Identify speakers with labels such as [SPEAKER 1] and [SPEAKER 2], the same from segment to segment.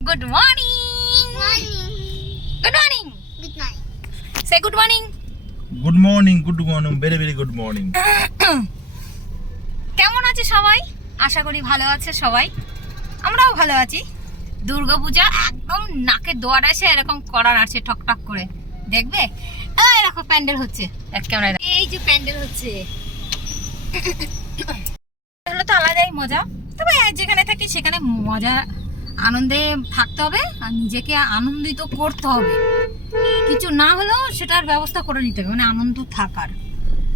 [SPEAKER 1] Good morning good morning
[SPEAKER 2] Good night.
[SPEAKER 1] সে good morning
[SPEAKER 3] good morning good morning very very good morning
[SPEAKER 1] কেমন আছে সবাই? আশা করি ভালো আছে সবাই। আমরাও ভালো আছি। দুর্গাপূজা একদম নাকের দোয়ার এসে এরকম করার আছে ঠক ঠক করে। দেখবে? এই দেখো প্যান্ডেল হচ্ছে। এক ক্যামেরা এই যে প্যান্ডেল হচ্ছে। হলো তো আলাদাই মজা। তবে যেখানে থাকি সেখানে মজা আনন্দে থাকতে হবে আর নিজেকে আনন্দিত করতে হবে। কিছু না হলেও সেটার ব্যবস্থা করে নিতে হবে মানে আনন্দ থাকার।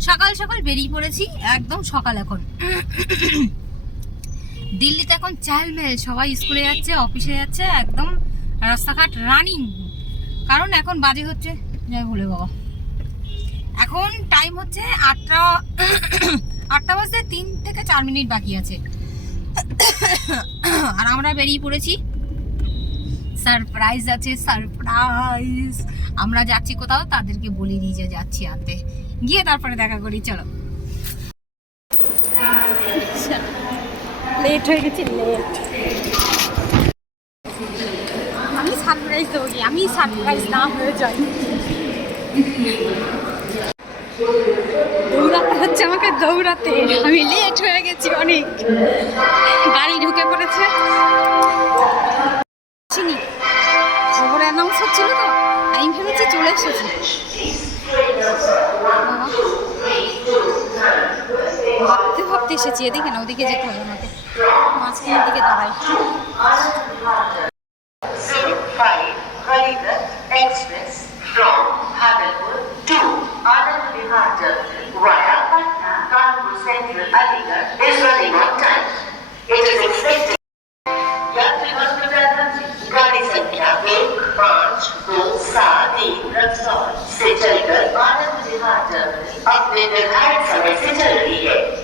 [SPEAKER 1] সকাল সকাল বেরিয়ে পড়েছি, একদম সকাল এখন। দিল্লিতে এখন চালমেল, সবাই স্কুলে যাচ্ছে, অফিসে যাচ্ছে, একদম রাস্তাঘাট রানিং কারণ এখন বাজে হচ্ছে, যাই বলে বাবা। এখন টাইম হচ্ছে আটটা আটটা বাজতে তিন থেকে চার মিনিট বাকি আছে। আর আমরা বেরিয়ে পড়েছি। সারপ্রাইজ আছে সারপ্রাইজ আমরা যাচ্ছি কোথাও, তাদেরকে বলে দিয়ে যে যাচ্ছি আনতে। গিয়ে তারপরে দেখা করি, চলো। লেট হয়ে গেছে লেট আমি সারপ্রাইজ দেবো কি? আমি সারপ্রাইজ না হয়ে যাই। দৌড়াতে হচ্ছে আমাকে, দৌড়াতে। আমি লেট হয়ে গেছি অনেক। চেয়ে দেখে না ওদিকে যেতে হবে আমাকে মাঝখানের দিকে দাঁড়াই
[SPEAKER 4] से आनंद विहार टर्मिनल अपने निर्धारित समय से चल रही है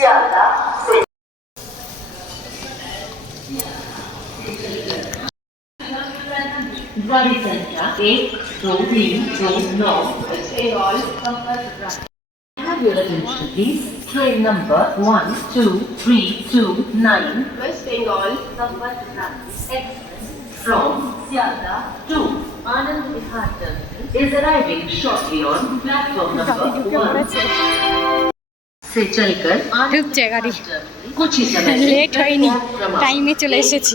[SPEAKER 4] sianda Dwari Have your attention, please. Train number one two three two nine West Bengal Samvad Express from Sialda to Anand Vihar is arriving shortly on platform number one. সে চলকর রুক
[SPEAKER 1] যায় গাড়ি
[SPEAKER 4] কুছ
[SPEAKER 1] লেট হয়নি টাইমে চলে এসেছি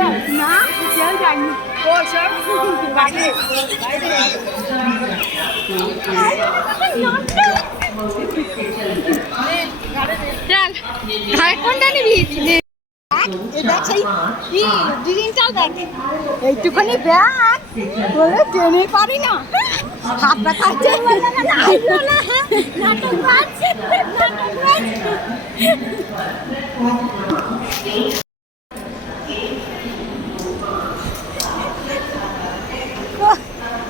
[SPEAKER 1] চল আর কোনটা নিবি? এইটুখানি ব্যাগ বলে টেনে পারি না। হাত ব্যথা হচ্ছে। নাটক নাটক বাজছে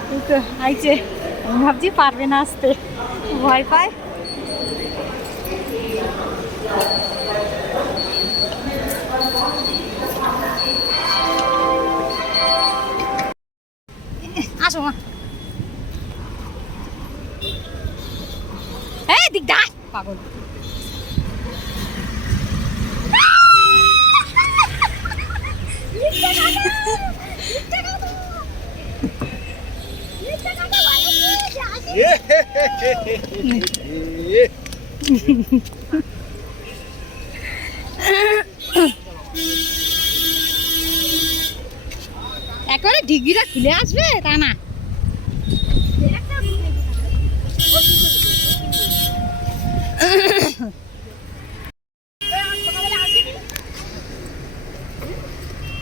[SPEAKER 1] এই তো আইছে। আমি ভাবছি পারবে না আসতে। ভয় পায়। আসো মা। এই দিক দা পাগল একেবারে ডিগ্রিটা খুলে আসবে, তা না।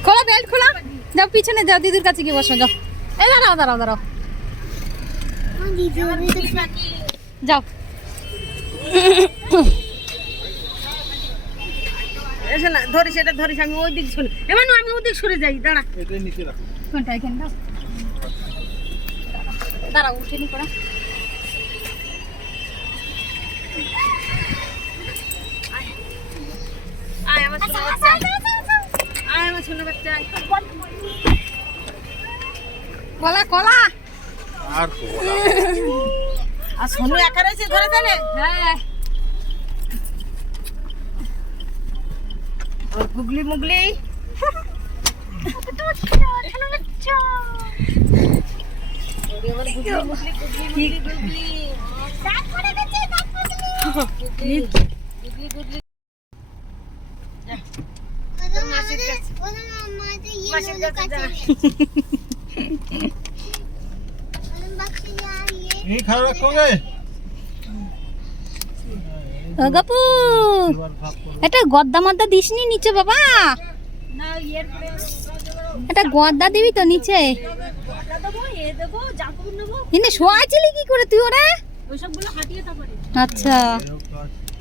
[SPEAKER 1] খোলা বেল্ট খোলা। যাও, পিছনে যাও, দিদির কাছে গিয়ে বসো, যাও। এই দাঁড়াও দাঁড়াও দাঁড়াও। যাও।
[SPEAKER 2] এসে না ধরিস এটা ধরিস আমি ওই দিক সরে এমন আমি ওই দিক সরে যাই দাঁড়া।
[SPEAKER 3] এটাই নিচে রাখো।
[SPEAKER 1] কোনটা এখানে দাও। দাঁড়াও উঠে নি পড়া।
[SPEAKER 2] আয় আমার ছোট বাচ্চা। আয় আমার ছোট বাচ্চা।
[SPEAKER 1] কলা কলা।
[SPEAKER 3] আর তো বলা।
[SPEAKER 2] আর সোনু একা রয়েছে ঘরে তাহলে
[SPEAKER 1] হ্যাঁ
[SPEAKER 2] ওর গুগলি মুগলি মাসির কাছে মাসির কাছে যা
[SPEAKER 3] এই খারাপ রাখোগে
[SPEAKER 1] গপু এটা গদ্দা মদ্দা দিসনি নিচে বাবা? এটা গদ্দা দিবি তো নিচে।
[SPEAKER 2] টাকা দেবো এ দেবো জাকুর নেব
[SPEAKER 1] কিন্তু শোয়াইছিলি কি করে তুই ওরা? আচ্ছা।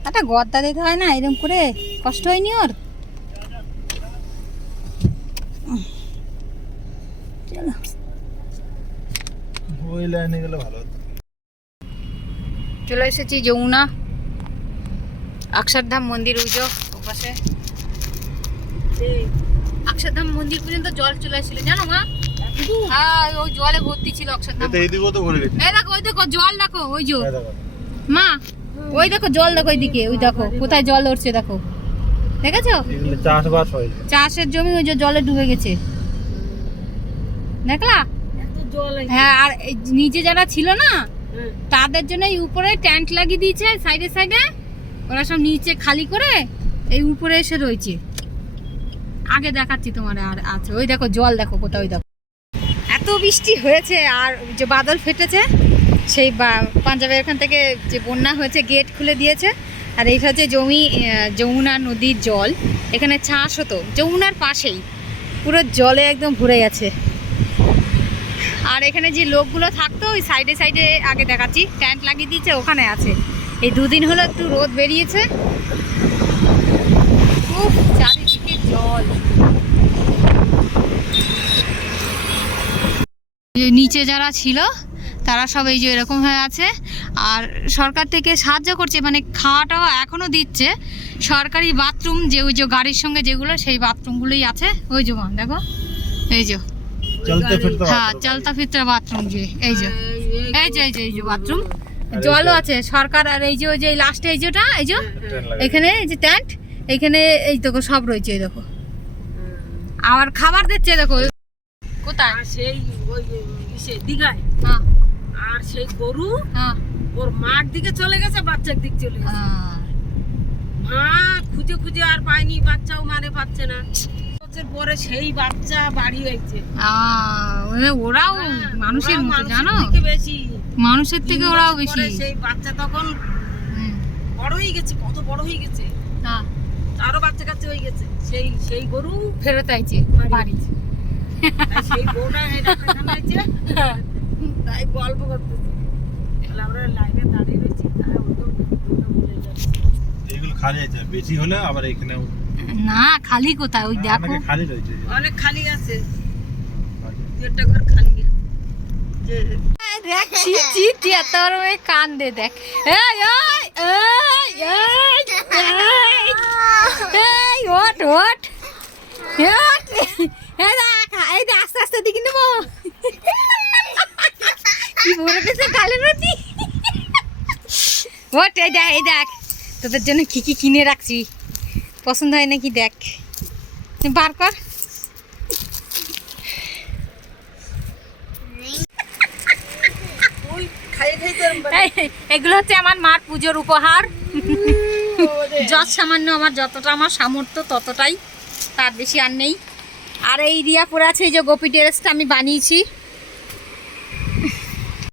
[SPEAKER 1] একটা গদ্দা দিতে হয় না এরকম করে। কষ্ট হয়নি ওর? চলো।
[SPEAKER 3] ওই লাইনে গেলে ভালো
[SPEAKER 1] চলে এসেছি যমুনা। অক্ষরধাম মন্দির উজো ওপাশে। অক্ষরধাম মন্দির পর্যন্ত জল চলে এসেছিল জানো মা? হ্যাঁ ওই জলে ভর্তি ছিল অক্ষরধাম
[SPEAKER 3] এতে এইদিকেও তো ভরে গেছে।
[SPEAKER 1] এই দেখো ওই দেখো জল দেখো ওই যে। মা ওই দেখো জল দেখো ওইদিকে ওই দেখো কোথায় জল উঠছে দেখো। দেখেছ?
[SPEAKER 3] চাষবাস
[SPEAKER 1] চাষের জমি ওই যে জলে ডুবে গেছে। দেখলা?
[SPEAKER 2] এত জল আছে।
[SPEAKER 1] হ্যাঁ আর এই নিচে যারা ছিল না
[SPEAKER 2] হ্যাঁ।
[SPEAKER 1] তাদের জন্য এই উপরে ট্যান্ট লাগিয়ে দিয়েছে সাইডে সাইডে ওরা সব নিচে খালি করে এই উপরে এসে রয়েছে। আগে দেখাচ্ছি তোমার আর আছে। ওই দেখো, জল দেখো কোথাও ওই দেখো। এত বৃষ্টি হয়েছে আর যে বাদল ফেটেছে, সেই পাঞ্জাবের এখান থেকে যে বন্যা হয়েছে গেট খুলে দিয়েছে। আর এইটা হচ্ছে জমি যমুনা নদীর জল। এখানে চাষ হতো, যমুনার পাশেই। পুরো জলে একদম ভরে গেছে। আর এখানে যে লোকগুলো থাকতো, ওই সাইডে সাইডে আগে দেখাচ্ছি। ট্যান্ট লাগিয়ে দিয়েছে, ওখানে আছে। এই দুদিন হলো একটু রোদ বেরিয়েছে। উফ, চারিদিকে জল। নিচে যারা ছিল, তারা সব এই যে এরকম হয়ে আছে। আর সরকার থেকে সাহায্য করছে মানে খাওয়াটাও এখনও দিচ্ছে। সরকারি বাথরুম যে ওই যে গাড়ির সঙ্গে যেগুলো, সেই বাথরুমগুলোই আছে। ওই যে দেখো। এই যে। হ্যাঁ চলতা ফিরতে বাথরুম যে এই যে। এই যে এই যে এই যে বাথরুম জলও আছে। সরকার আর এই যে ওই যে লাস্টে এই যেটা এই যে? এখানে এই যে ট্যান্ট এখানে এই দেখো সব রয়েছে এই দেখো। আবার খাবার দিচ্ছে দেখো। কোথায়?
[SPEAKER 2] আর সেই ওই দিঘায়।
[SPEAKER 1] হ্যাঁ।
[SPEAKER 2] আর সেই গরু
[SPEAKER 1] হ্যাঁ।
[SPEAKER 2] ওর মার দিকে চলে গেছে বাচ্চার দিক চলে গেছে।
[SPEAKER 1] আহ,
[SPEAKER 2] মা খুঁজে খুঁজে আর পায়নি বাচ্চাও মানে পাচ্ছে না। বছর পরে সেই বাচ্চা বাড়ি হয়েছে।
[SPEAKER 1] মানে ওরাও মানুষের মতো জানো?
[SPEAKER 2] বেশি।
[SPEAKER 1] মানুষের থেকে ওরাও বেশি।
[SPEAKER 2] সেই বাচ্চা তখন বড় হয়ে গেছে কত বড় হয়ে গেছে।
[SPEAKER 1] হ্যাঁ,
[SPEAKER 2] আরও বাচ্চা কাচ্চা হয়ে গেছে। সেই সেই গরু
[SPEAKER 1] ফেরত আইছে
[SPEAKER 2] বাড়ি।
[SPEAKER 1] বাড়ি।
[SPEAKER 2] তাই সেই বউটা এই তাই গল্প করতেছে। আমরা লাইনে দাঁড়িয়ে রয়েছি বলে যাচ্ছে
[SPEAKER 3] এইগুলো খালি আছে বেশি হলে আবার এখানেও
[SPEAKER 1] না খালি কোথায়? ওই দেখো।
[SPEAKER 3] খালি রয়েছে।
[SPEAKER 2] অনেক খালি আছে। ঘর খালি।
[SPEAKER 1] দেখ। চি চি টিয়া তোর ওই কান দেখ। এই এই এই এই এই এই ওট ওট ওট এই দেখ এই দেখ আস্তে আস্তে দিকে নেব। কি ভরে দিয়েছে কালের রতি? ওট এই দেখ এই দেখ। তোদের জন্য কি কি কিনে রাখছি? পছন্দ হয় নাকি দেখ। বার কর। এগুলো হচ্ছে আমার মার পুজোর উপহার। যত সামান্য আমার যতটা আমার সামর্থ্য ততটাই তার বেশি আর নেই। আর এই রিয়া পরে আছে এই যে গোপী ড্রেসটা আমি বানিয়েছি।